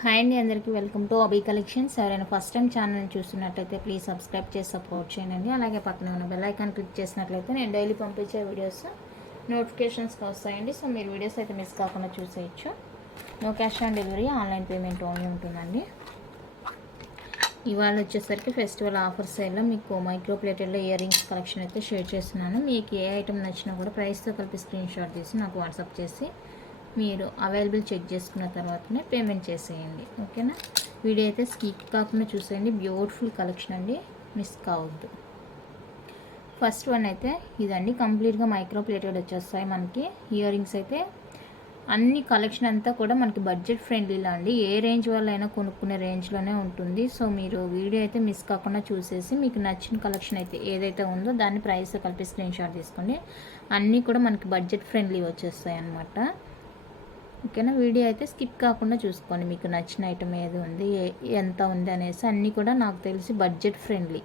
Hi అండి, అందరికీ welcome to అబీ collections. ఎవరైనా ఫస్ట్ టైం ఛానల్ని చూస్తున్నట్లయితే ప్లీజ్ సబ్స్క్రైబ్ చేసి సపోర్ట్ చేయండి. అలాగే పక్కన ఉన్న బెల్ ఐకాన్ క్లిక్ చేసినట్లయితే నేను డైలీ పంపించే వీడియోస్ నోటిఫికేషన్స్కి వస్తాయండి. సో మీరు వీడియోస్ అయితే మిస్ కాకుండా చూసేయచ్చు. No cash on delivery, online payment only ఉంటుందండి. ఇవాళ వచ్చేసరికి ఫెస్టివల్ ఆఫర్ సేల్లో మీకు మైక్రో ప్లేటెడ్లో ఇయర్ రింగ్స్ కలెక్షన్ అయితే షేర్ చేస్తున్నాను. మీకు ఏ ఐటమ్ నచ్చినా కూడా ప్రైస్తో కలిపి స్క్రీన్ షాట్ తీసి నాకు వాట్సాప్ చేసి మీరు అవైలబుల్ చెక్ చేసుకున్న తర్వాతనే పేమెంట్ చేసేయండి. ఓకేనా? వీడియో అయితే స్కిప్ కాకుండా చూసేయండి. బ్యూటిఫుల్ కలెక్షన్ అండి, మిస్ కావద్దు. ఫస్ట్ వన్ అయితే ఇదండి, కంప్లీట్గా మైక్రో ప్లేటెడ్ వచ్చేస్తాయి మనకి ఇయర్ రింగ్స్. అయితే అన్ని కలెక్షన్ అంతా కూడా మనకి బడ్జెట్ ఫ్రెండ్లీలా అండి. ఏ రేంజ్ వాళ్ళైనా కొనుక్కునే రేంజ్లోనే ఉంటుంది. సో మీరు వీడియో అయితే మిస్ కాకుండా చూసేసి మీకు నచ్చిన కలెక్షన్ అయితే ఏదైతే ఉందో దాన్ని ప్రైస్ కలిపి స్క్రీన్ షాట్ తీసుకోండి. అన్నీ కూడా మనకి బడ్జెట్ ఫ్రెండ్లీ వచ్చేస్తాయి అన్నమాట. ఓకేనా? వీడియో అయితే స్కిప్ కాకుండా చూసుకోండి. మీకు నచ్చిన ఐటమ్ ఏది ఉంది, ఎంత ఉంది అనేసి అన్నీ కూడా నాకు తెలిసి బడ్జెట్ ఫ్రెండ్లీ.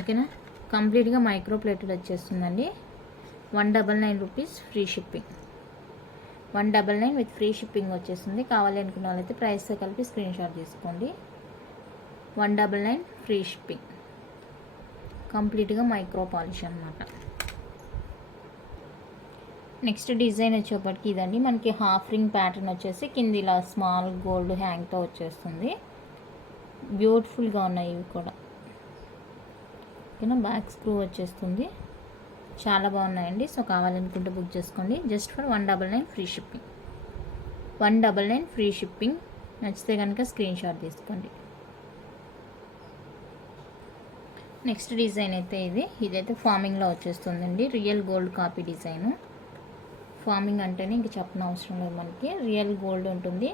ఓకేనా? కంప్లీట్గా మైక్రో ప్లేటెడ్ వచ్చేస్తుందండి. 199 rupees free shipping. 199 with free shipping వచ్చేస్తుంది. కావాలి అనుకున్న వాళ్ళైతే ప్రైస్తో కలిపి స్క్రీన్ షాట్ తీసుకోండి. 199 ఫ్రీ షిప్పింగ్. కంప్లీట్గా మైక్రో పాలిష్ అనమాట. నెక్స్ట్ డిజైన్ వచ్చేప్పటికి ఇదండి, మనకి హాఫ్ రింగ్ ప్యాటర్న్ వచ్చేసి కింద ఇలా స్మాల్ గోల్డ్ హ్యాంగ్తో వచ్చేస్తుంది. బ్యూటిఫుల్గా ఉన్నాయి ఇవి కూడా. ఓకేనా? బ్యాక్ స్క్రూ వచ్చేస్తుంది. చాలా బాగున్నాయండి. సో కావాలనుకుంటే బుక్ చేసుకోండి. Just for 199 free shipping. 199 free shipping. నచ్చితే కనుక స్క్రీన్ షాట్ తీసుకోండి. నెక్స్ట్ డిజైన్ అయితే ఇదైతే ఫార్మింగ్లో వచ్చేస్తుందండి. Real gold copy design. Farming అంటేనే ఇంక చెప్పిన అవసరం లేదు, మనకి రియల్ గోల్డ్ ఉంటుంది.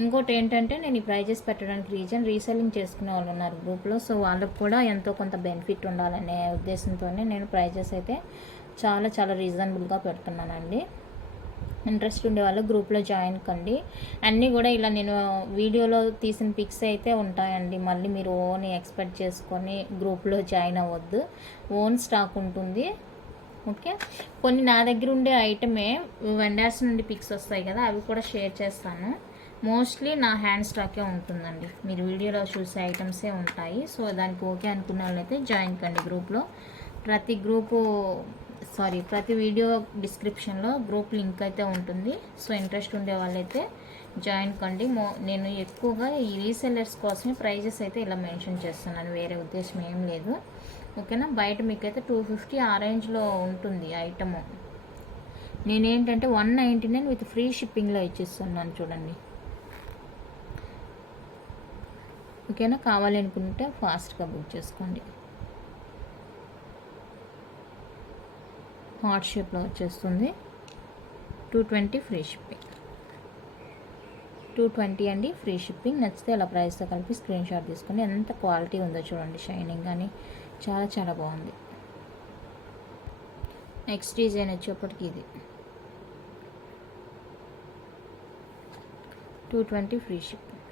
ఇంకోటి ఏంటంటే నేను ఈ ప్రైజెస్ పెట్టడానికి రీసెల్లింగ్ చేసుకునే వాళ్ళు ఉన్నారు గ్రూప్లో. సో వాళ్ళకు కూడా ఎంతో కొంత బెనిఫిట్ ఉండాలనే ఉద్దేశంతోనే నేను ప్రైజెస్ అయితే చాలా చాలా రీజనబుల్గా పెడుతున్నానండి. ఇంట్రెస్ట్ ఉండే వాళ్ళు గ్రూప్లో జాయిన్ కండి. అన్నీ కూడా ఇలా నేను వీడియోలో తీసిన పిక్స్ అయితే ఉంటాయండి. మళ్ళీ మీరు ఓన్ ఎక్స్పెక్ట్ చేసుకొని గ్రూప్లో జాయిన్ అవ్వద్దు. ఓన్ స్టాక్ ఉంటుంది. ఓకే? కొన్ని నా దగ్గర ఉండే ఐటమే వెండర్స్ నుండి పిక్స్ వస్తాయి కదా, అవి కూడా షేర్ చేస్తాను. మోస్ట్లీ నా హ్యాండ్ స్టాకే ఉంటుందండి. మీరు వీడియోలో చూసే ఐటమ్సే ఉంటాయి. సో దానికి ఓకే అనుకున్న వాళ్ళైతే జాయిన్ కండి గ్రూప్లో. ప్రతి వీడియో డిస్క్రిప్షన్లో గ్రూప్ లింక్ అయితే ఉంటుంది. సో ఇంట్రెస్ట్ ఉండే వాళ్ళైతే జాయిన్ కండి. నేను ఎక్కువగా ఈ రీసెల్లర్స్ కోసమే ప్రైజెస్ అయితే ఇలా మెన్షన్ చేస్తున్నాను, వేరే ఉద్దేశం ఏం లేదు. ఓకేనా? బయట మీకైతే 250 ఆ రేంజ్లో ఉంటుంది ఐటము. నేనేంటంటే 199 విత్ ఫ్రీ షిప్పింగ్లో ఇచ్చిస్తున్నాను, చూడండి. ఓకేనా? కావాలి అనుకుంటే ఫాస్ట్గా బుక్ చేసుకోండి. హార్ట్ షేప్లో వచ్చేస్తుంది. 220 ఫ్రీ షిప్పింగ్. 220 అండి ఫ్రీ షిప్పింగ్. నచ్చితే అలా ప్రైస్తో కలిపి స్క్రీన్ షాట్ తీసుకోండి. ఎంత క్వాలిటీ ఉందో చూడండి, షైనింగ్ కానీ చాలా చాలా బాగుంది. నెక్స్ట్ డిజైన్ వచ్చేప్పటికి ఇది 220 ఫ్రీ షిప్పింగ్.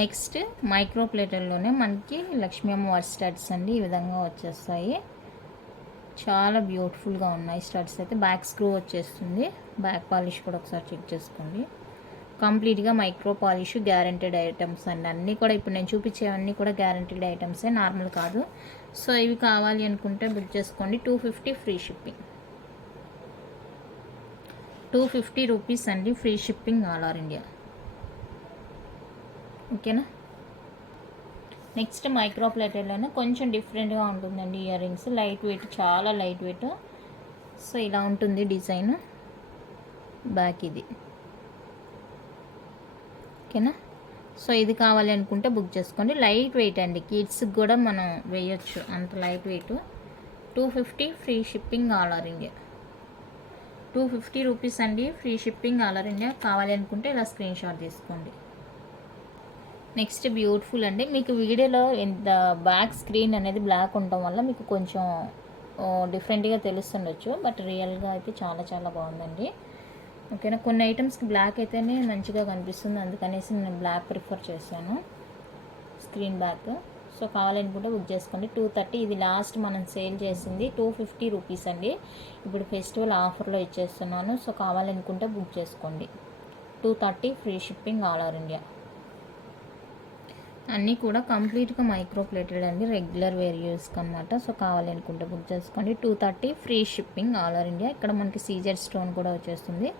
నెక్స్ట్ మైక్రో ప్లేటర్లోనే మనకి లక్ష్మీ అమ్మవారి స్టడ్స్ అండి, ఈ విధంగా వచ్చేస్తాయి. చాలా బ్యూటిఫుల్గా ఉన్నాయి స్టడ్స్ అయితే. బ్యాక్ స్క్రూ వచ్చేస్తుంది. బ్యాక్ పాలిష్ కూడా ఒకసారి చెక్ చేసుకోండి. కంప్లీట్గా మైక్రో పాలిష్, గ్యారంటీడ్ ఐటమ్స్ అండి. అన్నీ కూడా ఇప్పుడు నేను చూపించేవన్నీ కూడా గ్యారంటీడ్ ఐటమ్సే, నార్మల్ కాదు. సో ఇవి కావాలి అనుకుంటే బుక్ చేసుకోండి. 250 ఫ్రీ షిప్పింగ్. 250 రూపీస్ అండి free shipping, all over India. ఓకేనా? నెక్స్ట్ మైక్రో ప్లేటెడ్లోనే కొంచెం డిఫరెంట్గా ఉంటుందండి ఇయర్ రింగ్స్. లైట్ వెయిట్, చాలా లైట్ వెయిట్. సో ఇలా ఉంటుంది డిజైన్. బ్యాక్ ఇది. ఓకేనా? సో ఇది కావాలి అనుకుంటే బుక్ చేసుకోండి. లైట్ వెయిట్ అండి, కిడ్స్కి కూడా మనం వేయచ్చు, అంత light weight. 250 free shipping, all over India. 250 rupees అండి free shipping, all over India. కావాలి అనుకుంటే ఇలా స్క్రీన్ షాట్ తీసుకోండి. నెక్స్ట్ బ్యూటిఫుల్ అండి. మీకు వీడియోలో బ్యాక్ స్క్రీన్ అనేది బ్లాక్ ఉండటం వల్ల మీకు కొంచెం డిఫరెంట్గా తెలుస్తుండొచ్చు, బట్ రియల్గా అయితే చాలా చాలా బాగుందండి. ఓకేనా? కొన్ని ఐటమ్స్కి బ్లాక్ అయితేనే మంచిగా కనిపిస్తుంది, అందుకనేసి నేను బ్లాక్ ప్రిఫర్ చేశాను స్క్రీన్ బ్యాక్. సో కావాలనుకుంటే బుక్ చేసుకోండి. 230. ఇది లాస్ట్ మనం సేల్ చేసింది 250 రూపీస్ అండి. ఇప్పుడు ఫెస్టివల్ ఆఫర్లో ఇచ్చేస్తున్నాను. సో కావాలనుకుంటే బుక్ చేసుకోండి. 230 free shipping all over India. అన్నీ కూడా కంప్లీట్గా మైక్రో ప్లేటెడ్ అండి, రెగ్యులర్ వేర్ యూస్కి అనమాట. సో కావాలనుకుంటే బుక్ చేసుకోండి. 230 free shipping all over India. ఇక్కడ మనకి సీజర్ స్టోన్ కూడా వచ్చేస్తుంది.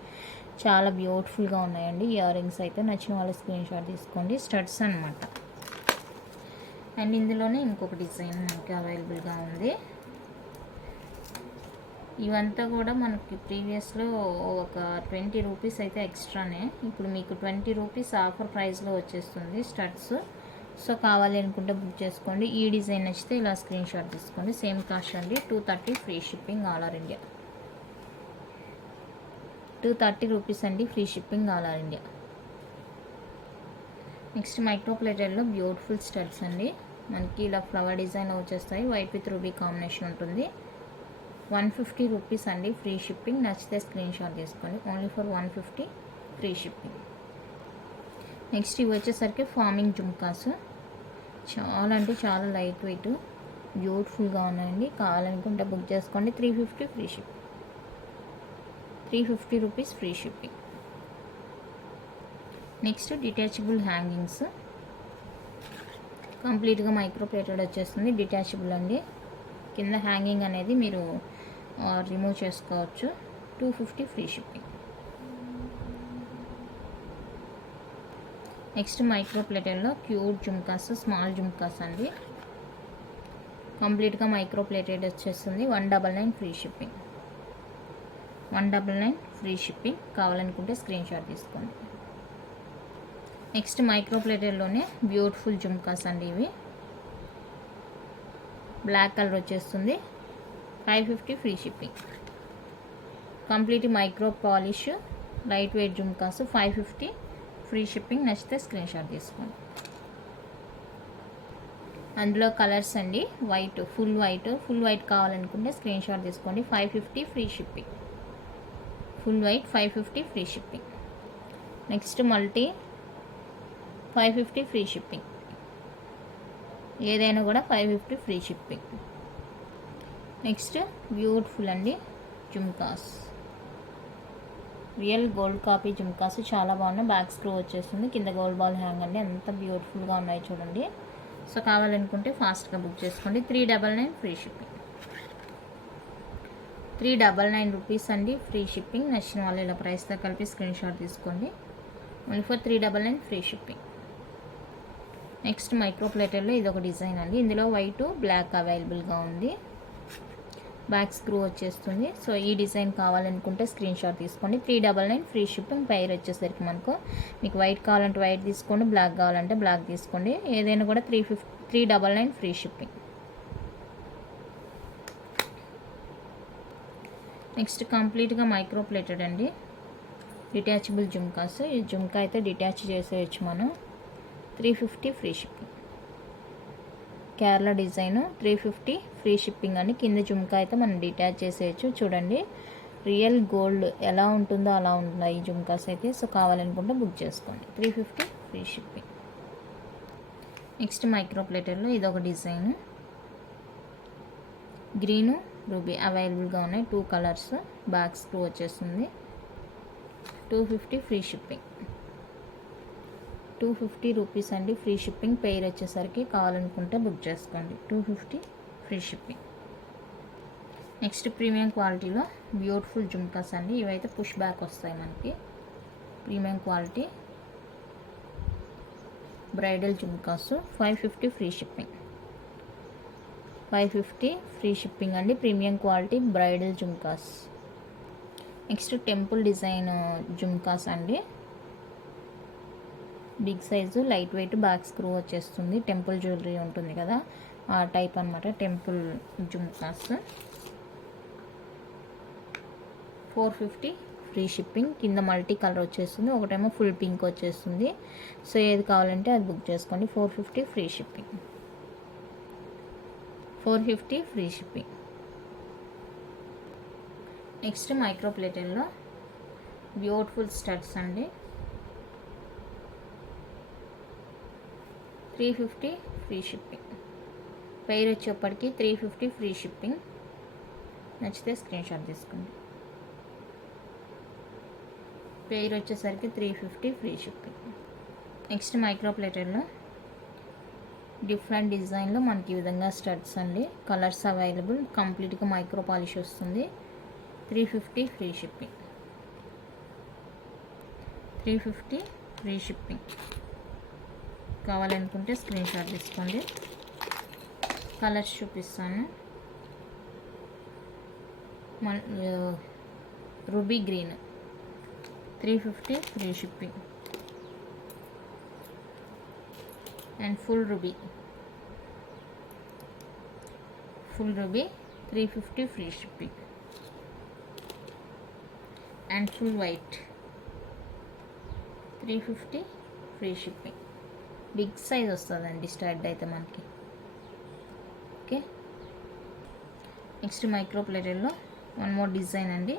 చాలా బ్యూటిఫుల్గా ఉన్నాయండి ఇయర్ రింగ్స్ అయితే. నచ్చిన వాళ్ళ స్క్రీన్ షాట్ తీసుకోండి. స్టడ్స్ అనమాట. అండ్ ఇందులోనే ఇంకొక డిజైన్ మనకి అవైలబుల్గా ఉంది. ఇవంతా కూడా మనకి ప్రీవియస్లో ఒక 20 రూపీస్ అయితే ఎక్స్ట్రానే, ఇప్పుడు మీకు 20 రూపీస్ ఆఫర్ ప్రైస్లో వచ్చేస్తుంది స్టడ్స్. సో కావాలి అనుకుంటే బుక్ చేసుకోండి. ఈ డిజైన్ నచ్చితే ఇలా స్క్రీన్ షాట్ తీసుకోండి. సేమ్ కాస్ట్ అండి. 230 free shipping all over India. 230 rupees అండి, free shipping all over India. Next micro ప్లేటెడ్లో బ్యూటిఫుల్ స్టడ్స్ అండి. మనకి ఇలా ఫ్లవర్ డిజైన్ వచ్చేస్తాయి. వైట్ విత్ రూబీ కాంబినేషన్ ఉంటుంది. 150 రూపీస్ అండి, ఫ్రీ షిప్పింగ్. నచ్చితే స్క్రీన్ షాట్ తీసుకోండి. Only for 150 free shipping. Next ఇవి వచ్చేసరికి ఫార్మింగ్ జుమ్కాస్. చాలా అంటే చాలా లైట్ వెయిట్, బ్యూటిఫుల్గా ఉన్నాయండి. కావాలనుకుంటే బుక్ చేసుకోండి. 350 free shipping. 350 rupees free shipping. Next detachable hangings. కంప్లీట్గా మైక్రో ప్లేటెడ్ వచ్చేస్తుంది. డిటాచబుల్ అండి. కింద హ్యాంగింగ్ అనేది మీరు రిమూవ్ చేసుకోవచ్చు. 250 ఫ్రీ షిప్పింగ్. నెక్స్ట్ మైక్రో ప్లేటెడ్లో క్యూట్ జుమ్కాస్, స్మాల్ జుమ్కాస్ అండి. కంప్లీట్గా మైక్రో ప్లేటెడ్ వచ్చేస్తుంది. 199 ఫ్రీ షిప్పింగ్. 199 free shipping. కావాలనుకుంటే స్క్రీన్ షాట్ తీసుకోండి. నెక్స్ట్ మైక్రో ప్లేటెడ్లోనే బ్యూటిఫుల్ జుమ్కాస్ అండి. ఇవి బ్లాక్ కలర్ వచ్చేస్తుంది. 550 free shipping. Complete micro polish light weight jhumkas. 550 free shipping. నచ్చితే స్క్రీన్ షాట్ తీసుకోండి. అందులో కలర్స్ అండి, వైట్, ఫుల్ వైట్ కావాలనుకుంటే స్క్రీన్ షాట్ తీసుకోండి. 550 free shipping. Full white 550 free shipping. Next multi 550 free shipping. ఏదైనా కూడా 550 ఫ్రీ షిప్పింగ్. నెక్స్ట్ బ్యూటిఫుల్ అండి jhumkas, real gold copy jhumkas. చాలా బాగున్నాయి. బ్యాక్ స్క్రూ వచ్చేస్తుంది. కింద గోల్డ్ బాల్ హ్యాంగ్ అండి. అంత బ్యూటిఫుల్గా ఉన్నాయి చూడండి. సో కావాలనుకుంటే ఫాస్ట్గా బుక్ చేసుకోండి. 399 ఫ్రీ షిప్పింగ్. 399 రూపీస్ అండి, ఫ్రీ షిప్పింగ్. నచ్చిన వాళ్ళు ఇలా ప్రైస్తో కలిపి స్క్రీన్ షాట్ తీసుకోండి. Only for 399 free shipping. Next micro ప్లేటెడ్లో ఇది ఒక డిజైన్ అండి. ఇందులో వైట్ బ్లాక్ అవైలబుల్గా ఉంది. బ్యాక్ స్క్రూ వచ్చేస్తుంది. సో ఈ డిజైన్ కావాలనుకుంటే స్క్రీన్ షాట్ తీసుకోండి. 399 ఫ్రీ షిప్పింగ్. పైర్ వచ్చేసరికి మీకు వైట్ కావాలంటే వైట్ తీసుకోండి, బ్లాక్ కావాలంటే బ్లాక్ తీసుకోండి. ఏదైనా కూడా 399 ఫ్రీ షిప్పింగ్. నెక్స్ట్ కంప్లీట్గా మైక్రో ప్లేటెడ్ అండి, డిటాచబుల్ జుమ్కాస్. ఈ జుమ్కా అయితే డిటాచ్ చేసేయచ్చు మనం. 350 free shipping. Kerala design 350 free shipping అండి. కింద జుమ్కా అయితే మనం డిటాచ్ చేసేయచ్చు. చూడండి రియల్ గోల్డ్ ఎలా ఉంటుందో అలా ఉన్నాయి ఈ జుమ్కాస్ అయితే. సో కావాలనుకుంటే బుక్ చేసుకోండి. 350 ఫ్రీ షిప్పింగ్. నెక్స్ట్ మైక్రో ప్లేటెడ్లో ఇది ఒక డిజైన్, గ్రీను రూబీ అవైలబుల్గా ఉన్నాయి. 2 కలర్స్. బ్యాక్ స్క్రూ వచ్చేస్తుంది. 250 ఫ్రీ షిప్పింగ్. 250 రూపీస్ అండి, ఫ్రీ షిప్పింగ్. పెయిర్ వచ్చేసరికి కావాలనుకుంటే బుక్ చేసుకోండి. 250 ఫ్రీ షిప్పింగ్. నెక్స్ట్ ప్రీమియం క్వాలిటీలో బ్యూటిఫుల్ జుమ్కాస్ అండి. ఇవైతే పుష్ బ్యాక్ వస్తాయి మనకి. Premium quality bridal jhumkas. 550 free shipping. 550 free shipping అండి, premium quality bridal jhumkas. Next temple design jhumkas అండి. Big size, light weight, back screw వచ్చేస్తుంది. టెంపుల్ జ్యువెలరీ ఉంటుంది కదా ఆ టైప్ అనమాట. టెంపుల్ జుమ్కాస్. 450 free shipping. కింద మల్టీ కలర్ వచ్చేస్తుంది. ఒకటేమో ఫుల్ పింక్ వచ్చేస్తుంది. సో ఏది కావాలంటే అది బుక్ చేసుకోండి. 450 free shipping. 450 free shipping. Next micro ప్లేటెడ్లో బ్యూటిఫుల్ స్టడ్స్ అండి. 350 ఫ్రీ షిప్పింగ్. పెయిర్ వచ్చేప్పటికి 350 ఫ్రీ షిప్పింగ్. నచ్చితే స్క్రీన్ షాట్ తీసుకోండి. పెయిర్ వచ్చేసరికి 350 ఫ్రీ షిప్పింగ్. నెక్స్ట్ మైక్రో ప్లేటెడ్లో డిఫరెంట్ డిజైన్లో మనకి ఈ విధంగా స్టడ్స్ అండి. Colours available. కంప్లీట్గా మైక్రో పాలిష్ వస్తుంది. 350 ఫ్రీ షిప్పింగ్. 350 free shipping. కావాలనుకుంటే స్క్రీన్ షాట్ తీసుకోండి. కలర్స్ చూపిస్తాను. Ruby green 350 free shipping. And full ruby 350 free shipping. And full white 350 free shipping. Big size వస్తుందండి స్టడ్ అయితే మనకి. ఓకే, నెక్స్ట్ మైక్రో ప్లేటెడ్లో one more design అండి.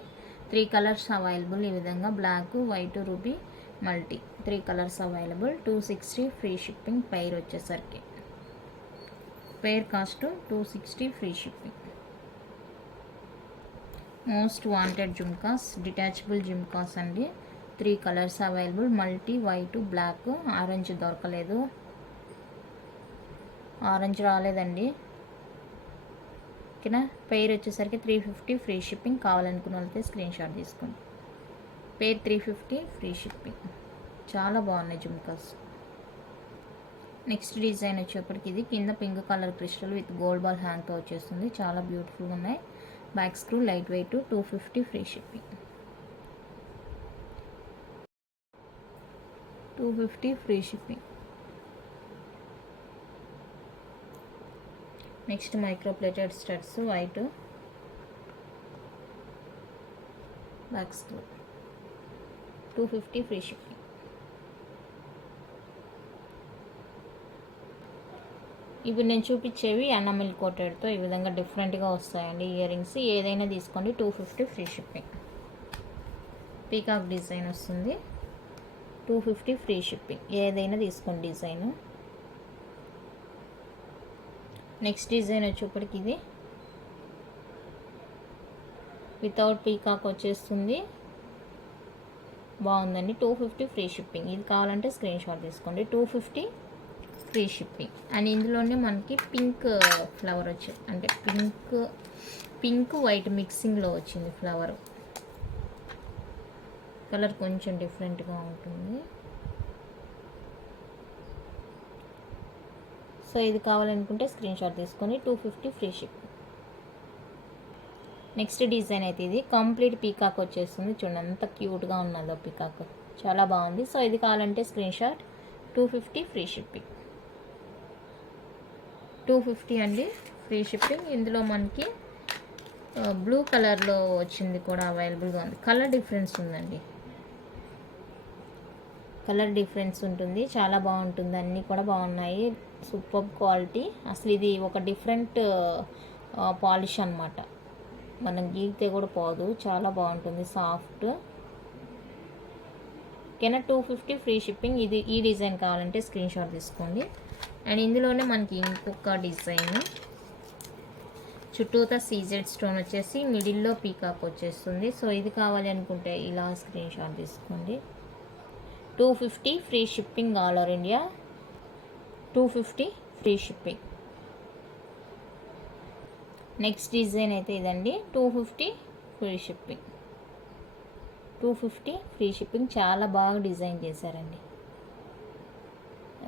3 colours available. ఈ విధంగా black, white, ruby, multi 3 colours available. 260 free shipping. Pair వచ్చేసరికి pair cost 260 free shipping. Most wanted jhumkas, detachable jhumkas అండి. 3 colours available. Multi, white, black. Orange దొరకలేదు, orange రాలేదండి. ఓకేనా. Pair వచ్చేసరికి 350 ఫ్రీ షిప్పింగ్. కావాలనుకున్న వాళ్ళైతే స్క్రీన్ షాట్ తీసుకోండి. Pair 350 free shipping. చాలా బాగున్నాయి జుమ్కాస్. నెక్స్ట్ డిజైన్ వచ్చేప్పటికి ఇది కింద pink colour crystal with gold ball హ్యాంగ్తో వచ్చేస్తుంది. చాలా బ్యూటిఫుల్గా ఉన్నాయి. Back screw, light weight. 250 free shipping. 250 free shipping. Next micro plated studs, white, back screw 250 free shipping. ఇవి నేను చూపించేవి ఎనామిల్ కోటెడ్తో ఈ విధంగా డిఫరెంట్గా వస్తాయండి ఇయర్ రింగ్స్. ఏదైనా తీసుకోండి 250 ఫ్రీ షిప్పింగ్. పీకాక్ డిజైన్ వస్తుంది. 250 ఫ్రీ షిప్పింగ్. ఏదైనా తీసుకోండి డిజైన్. నెక్స్ట్ డిజైన్ వచ్చేప్పటికి ఇది వితౌట్ పీకాక్ వచ్చేస్తుంది. బాగుందండి. 250 ఫ్రీ షిప్పింగ్. ఇది కావాలంటే స్క్రీన్ షాట్ తీసుకోండి. 250 ఫ్రీ షిప్పింగ్. అండ్ ఇందులోనే మనకి పింక్ ఫ్లవర్ వచ్చింది, అంటే పింక్ వైట్ మిక్సింగ్లో వచ్చింది ఫ్లవర్. కలర్ కొంచెం డిఫరెంట్గా ఉంటుంది. సో ఇది కావాలనుకుంటే స్క్రీన్ షాట్ తీసుకొని 250 ఫ్రీ షిప్పింగ్. నెక్స్ట్ డిజైన్ అయితే ఇది కంప్లీట్ పీకాక్ వచ్చేస్తుంది. చూడండి ఎంత క్యూట్గా ఉన్నదో పీకాక్, చాలా బాగుంది. సో ఇది కావాలంటే స్క్రీన్ షాట్. 250 free shipping. 250 అండి ఫ్రీ షిప్పింగ్. ఇందులో మనకి బ్లూ కలర్లో వచ్చింది కూడా అవైలబుల్గా ఉంది. కలర్ డిఫరెన్స్ ఉందండి, కలర్ డిఫరెన్స్ ఉంటుంది. చాలా బాగుంటుంది. అన్నీ కూడా బాగున్నాయి. Super quality. అసలు ఇది ఒక డిఫరెంట్ పాలిష్ అనమాట. మనం గీకితే కూడా పోదు. చాలా బాగుంటుంది, సాఫ్ట్. ఓకేనా. 250 ఫ్రీ షిప్పింగ్. ఇది ఈ డిజైన్ కావాలంటే స్క్రీన్ షాట్ తీసుకోండి. అండ్ ఇందులోనే మనకి ఇంకొక డిజైన్ చుట్టూతా సీజెడ్ స్టోన్ వచ్చేసి మిడిల్లో పీకాక్ వచ్చేస్తుంది. సో ఇది కావాలి అనుకుంటే ఇలా స్క్రీన్ షాట్ తీసుకోండి. 250 free shipping all over India. 250 free shipping. Next design అయితే ఇదండి. 250 ఫ్రీ షిప్పింగ్. 250 free shipping. చాలా బాగా డిజైన్ చేశారండి.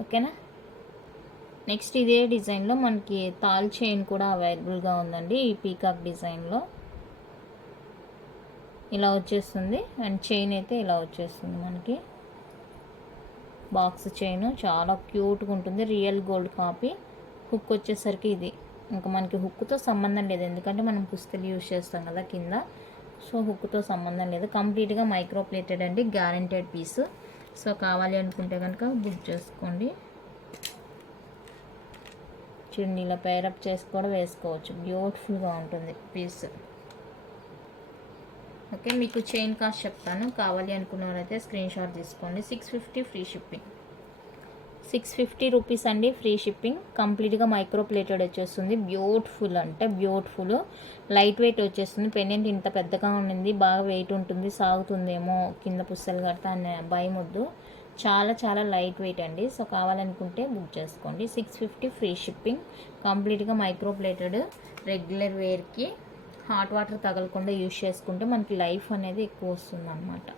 ఓకేనా. నెక్స్ట్ ఇదే డిజైన్లో మనకి తాల్ చైన్ కూడా అవైలబుల్గా ఉందండి. ఈ పీకాక్ డిజైన్లో ఇలా వచ్చేస్తుంది. అండ్ చైన్ అయితే ఇలా వచ్చేస్తుంది మనకి. బాక్స్ చైన్ చాలా క్యూట్గా ఉంటుంది. Real gold copy. హుక్ వచ్చేసరికి ఇది ఇంకా మనకి హుక్తో సంబంధం లేదు, ఎందుకంటే మనం పుస్తలు యూజ్ చేస్తాం కదా కింద. సో హుక్తో సంబంధం లేదు. కంప్లీట్గా మైక్రో ప్లేటెడ్ అండి, గ్యారెంటెడ్ పీస్. సో కావాలి అనుకుంటే కనుక బుక్ చేసుకోండి. చున్నీలో పేరప్ చేసి కూడా వేసుకోవచ్చు. బ్యూటిఫుల్గా ఉంటుంది పీస్. ఓకే, మీకు చైన్ కాస్ట్ చెప్తాను. కావాలి అనుకున్న వాళ్ళైతే స్క్రీన్ షాట్ తీసుకోండి. 650 ఫ్రీ షిప్పింగ్. 650 రూపీస్ అండి, ఫ్రీ షిప్పింగ్. కంప్లీట్గా మైక్రో ప్లేటెడ్ వచ్చేస్తుంది. బ్యూటిఫుల్ అంటే బ్యూటిఫుల్, లైట్ వెయిట్ వచ్చేస్తుంది. పెండెంట్ ఇంత పెద్దగా ఉండింది, బాగా వెయిట్ ఉంటుంది, సాగుతుందేమో కింద పుస్తలు కడతా అనే భయం వద్దు. చాలా చాలా లైట్ వెయిట్ అండి. సో కావాలనుకుంటే బుక్ చేసుకోండి. 650 ఫ్రీ షిప్పింగ్. కంప్లీట్గా మైక్రో ప్లేటెడ్, రెగ్యులర్ వేర్కి హాట్ వాటర్ తగలకుండా యూజ్ చేసుకుంటే మనకి లైఫ్ అనేది ఎక్కువ వస్తుంది అన్నమాట.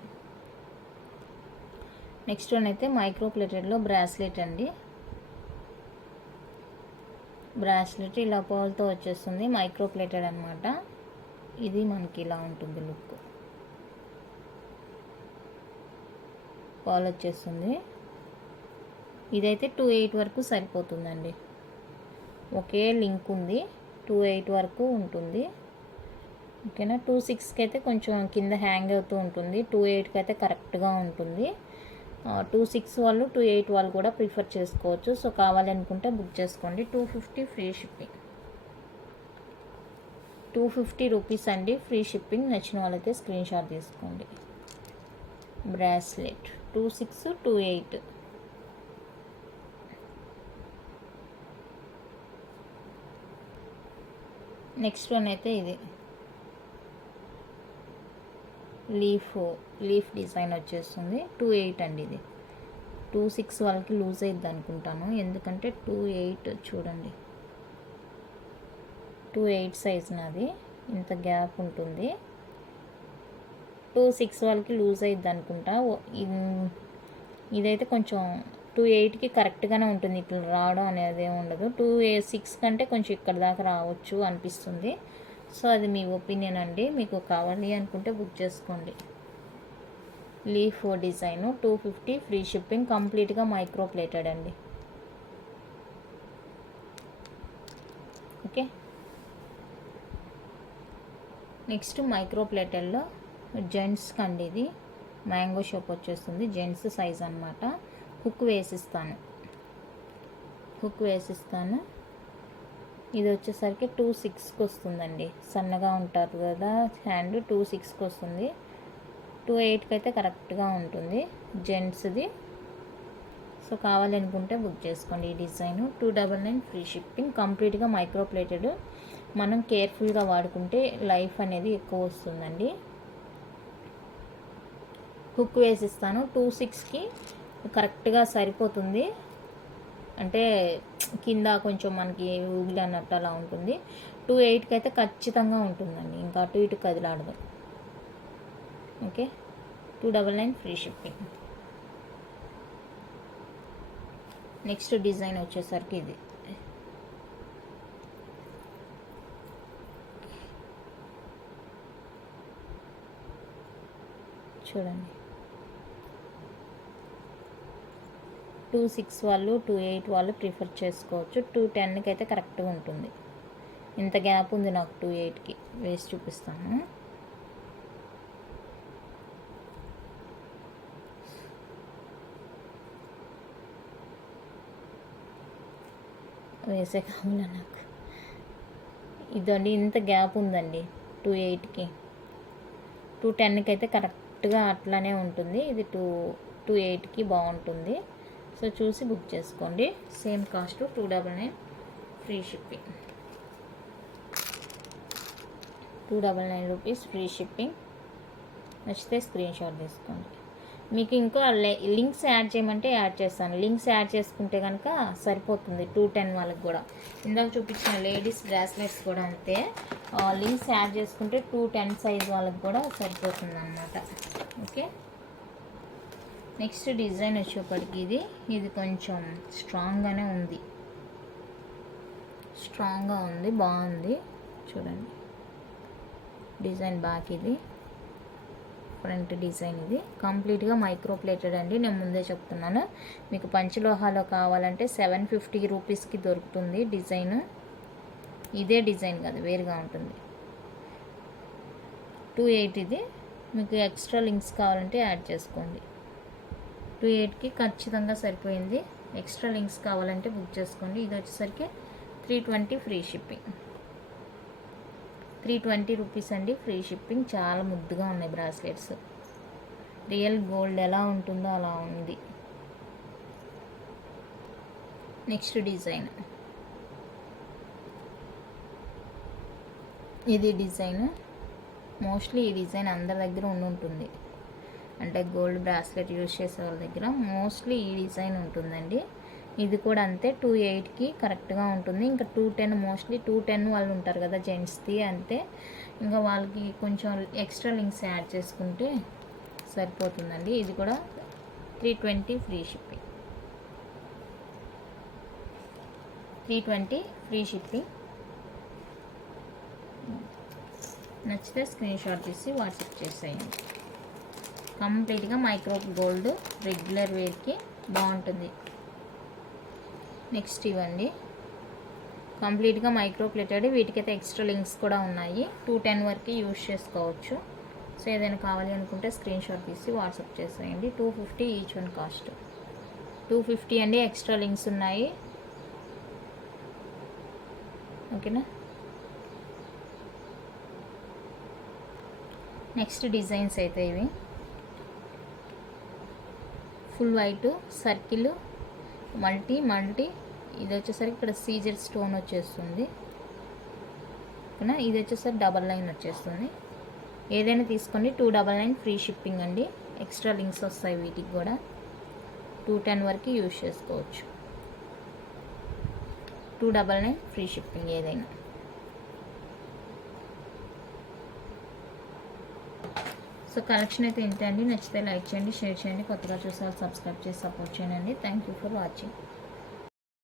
నెక్స్ట్ వన్ అయితే మైక్రో ప్లేటెడ్లో బ్రాస్లెట్ అండి. బ్రాస్లెట్ ఇలా పర్ల్తో వచ్చేస్తుంది, మైక్రో ప్లేటెడ్ అనమాట. ఇది మనకి ఇలా ఉంటుంది లుక్. పర్ల్ వచ్చేస్తుంది. ఇదైతే 2.8 వరకు సరిపోతుందండి. ఒకే లింక్ ఉంది, 2.8 వరకు ఉంటుంది. ఓకేనా. 2.6కి అయితే కొంచెం కింద హ్యాంగ్ అవుతూ ఉంటుంది, 2.8కి అయితే కరెక్ట్గా ఉంటుంది. 2.6 వాళ్ళు 2.8 వాళ్ళు కూడా ప్రిఫర్ చేసుకోవచ్చు. సో కావాలనుకుంటే బుక్ చేసుకోండి. 250 ఫ్రీ షిప్పింగ్. 250 రూపీస్ అండి, ఫ్రీ షిప్పింగ్. నచ్చిన వాళ్ళైతే స్క్రీన్ షాట్ తీసుకోండి. బ్రాస్లెట్ 2.6 2.8. నెక్స్ట్ వన్ అయితే ఇది లీఫ్ డిజైన్ వచ్చేస్తుంది. 2.8 అండి. ఇది 2.6 వాళ్ళకి లూజ్ అయ్యిద్ది అనుకుంటాను, ఎందుకంటే 2.8 చూడండి, 2.8 సైజ్ నాది, ఇంత గ్యాప్ ఉంటుంది. 2.6 వాళ్ళకి లూజ్ అయ్యిద్ది అనుకుంటా. ఇదైతే కొంచెం 2.8కి కరెక్ట్గానే ఉంటుంది, ఇట్లా రావడం అనేది ఉండదు. 2.6 కంటే కొంచెం ఇక్కడ దాకా రావచ్చు అనిపిస్తుంది. సో అది మీ ఒపీనియన్ అండి, మీకు కావాలి అనుకుంటే బుక్ చేసుకోండి. Leaf design 250 free shipping. కంప్లీట్గా మైక్రో ప్లేటెడ్ అండి. ఓకే. నెక్స్ట్ మైక్రో ప్లేటెడ్లో జెంట్స్కి అండి, ఇది మ్యాంగో షేప్ వచ్చేస్తుంది, జెంట్స్ సైజ్ అనమాట. హుక్ వేసిస్తాను. ఇది వచ్చేసరికి 2.6కి వస్తుందండి. సన్నగా ఉంటారు కదా హ్యాండ్, 2.6కి వస్తుంది. 2.8కి అయితే కరెక్ట్గా ఉంటుంది జెంట్స్ది. సో కావాలనుకుంటే బుక్ చేసుకోండి. ఈ డిజైన్ 299 ఫ్రీ షిప్పింగ్. కంప్లీట్గా మైక్రో ప్లేటెడ్. మనం కేర్ఫుల్గా వాడుకుంటే లైఫ్ అనేది ఎక్కువ వస్తుందండి. హుక్ వేసిస్తాను. 2.6కి కరెక్ట్గా సరిపోతుంది, అంటే కింద కొంచెం మనకి ఊగిలి అన్నట్టు అలా ఉంటుంది. 2.8కి అయితే ఖచ్చితంగా ఉంటుందండి, ఇంకా అటు ఇటు కదిలాడదు. Okay. 299 free shipping. Next design వచ్చేసరికి ఇది చూడండి. 2.6 వాళ్ళు 2.8 వాళ్ళు ప్రిఫర్ చేసుకోవచ్చు. 2.10కి అయితే కరెక్ట్గా ఉంటుంది. ఇంత గ్యాప్ ఉంది నాకు 2.8కి. వేసి చూపిస్తాను. వేసే కావాలా నాకు. ఇదండి, ఇంత గ్యాప్ ఉందండి 2.8కి. 2.10కి అయితే కరెక్ట్గా అట్లానే ఉంటుంది. ఇది 2.8కి బాగుంటుంది. సో చూసి బుక్ చేసుకోండి. Same cost 299 free shipping. 299 rupees free shipping. నచ్చితే స్క్రీన్ షాట్ తీసుకోండి. మీకు ఇంకో లింక్స్ యాడ్ చేయమంటే యాడ్ చేస్తాను. లింక్స్ యాడ్ చేసుకుంటే కనుక సరిపోతుంది 210 వాళ్ళకి కూడా. ఇందాక చూపించిన లేడీస్ బ్రాస్లెట్స్ కూడా అంతే, లింక్స్ యాడ్ చేసుకుంటే 210 సైజ్ వాళ్ళకి కూడా సరిపోతుంది అన్నమాట. ఓకే. నెక్స్ట్ డిజైన్ వచ్చేప్పటికి ఇది కొంచెం స్ట్రాంగ్గానే ఉంది, బాగుంది. చూడండి డిజైన్ బ్యాక్, ఇది ఫ్రంట్ డిజైన్. ఇది కంప్లీట్గా మైక్రో ప్లేటెడ్ అండి. నేను ముందే చెప్తున్నాను, మీకు పంచలోహాలో కావాలంటే 750 రూపీస్కి దొరుకుతుంది డిజైన్. ఇదే డిజైన్ కాదు, వేరుగా ఉంటుంది. 2.8 ఇది. మీకు ఎక్స్ట్రా లింక్స్ కావాలంటే యాడ్ చేసుకోండి. 2.8కి ఖచ్చితంగా సరిపోయింది. ఎక్స్ట్రా లింక్స్ కావాలంటే బుక్ చేసుకోండి. ఇది వచ్చేసరికి 320 ఫ్రీ షిప్పింగ్. 320 రూపీస్ అండి, ఫ్రీ షిప్పింగ్. చాలా ముద్దుగా ఉన్నాయి బ్రాస్లెట్స్. రియల్ గోల్డ్ ఎలా ఉంటుందో అలా ఉంది. నెక్స్ట్ డిజైన్ ఇది డిజైన్. మోస్ట్లీ ఈ డిజైన్ అందరి దగ్గర ఉంటుంది, అంటే గోల్డ్ బ్రాస్లెట్ యూజ్ చేసే వాళ్ళ దగ్గర మోస్ట్లీ ఈ డిజైన్ ఉంటుందండి. ఇది కూడా అంతే 2.8కి కరెక్ట్గా ఉంటుంది. ఇంకా 210 మోస్ట్లీ 210 వాళ్ళు ఉంటారు కదా జెంట్స్ది, అంతే. ఇంకా వాళ్ళకి కొంచెం ఎక్స్ట్రా లింక్స్ యాడ్ చేసుకుంటే సరిపోతుందండి. ఇది కూడా 320 ఫ్రీ షిప్పింగ్. 320 free shipping. నచ్చితే స్క్రీన్ షాట్ తీసి వాట్సాప్ చేసేయండి. కంప్లీట్గా మైక్రో గోల్డ్ రెగ్యులర్ వేర్కి బాగుంటుంది. నెక్స్ట్ ఇవ్వండి, కంప్లీట్గా మైక్రో ప్లేటెడ్. వీటికైతే ఎక్స్ట్రా లింక్స్ కూడా ఉన్నాయి. 210 వరకు యూజ్ చేసుకోవచ్చు. సో ఏదైనా కావాలి అనుకుంటే స్క్రీన్ షాట్ తీసి వాట్సాప్ చేసేయండి. 250 ఈచ్ వన్ కాస్ట్. 250 అండి. ఎక్స్ట్రా లింక్స్ ఉన్నాయి, ఓకేనా. నెక్స్ట్ డిజైన్స్ అయితే ఇవి ఫుల్ వైట్ సర్కిల్ మల్టీ ఇది వచ్చేసరికి ఇక్కడ సీజర్ స్టోన్ వచ్చేస్తుంది, ఓకేనా. ఇది వచ్చేసరికి డబల్ లైన్ వచ్చేస్తుంది. ఏదైనా తీసుకోండి. 299 ఫ్రీ షిప్పింగ్ అండి. ఎక్స్ట్రా లింక్స్ వస్తాయి వీటికి కూడా. 210 వరకు యూజ్ చేసుకోవచ్చు. 299 ఫ్రీ షిప్పింగ్ ఏదైనా. సో కలెక్షన్ అయితే ఇంతే అండి. నచ్చితే లైక్ చేయండి, షేర్ చేయండి. కొత్తగా చూసే వాళ్ళు సబ్స్క్రైబ్ చేసి సపోర్ట్ చేయండి. Thank you for watching.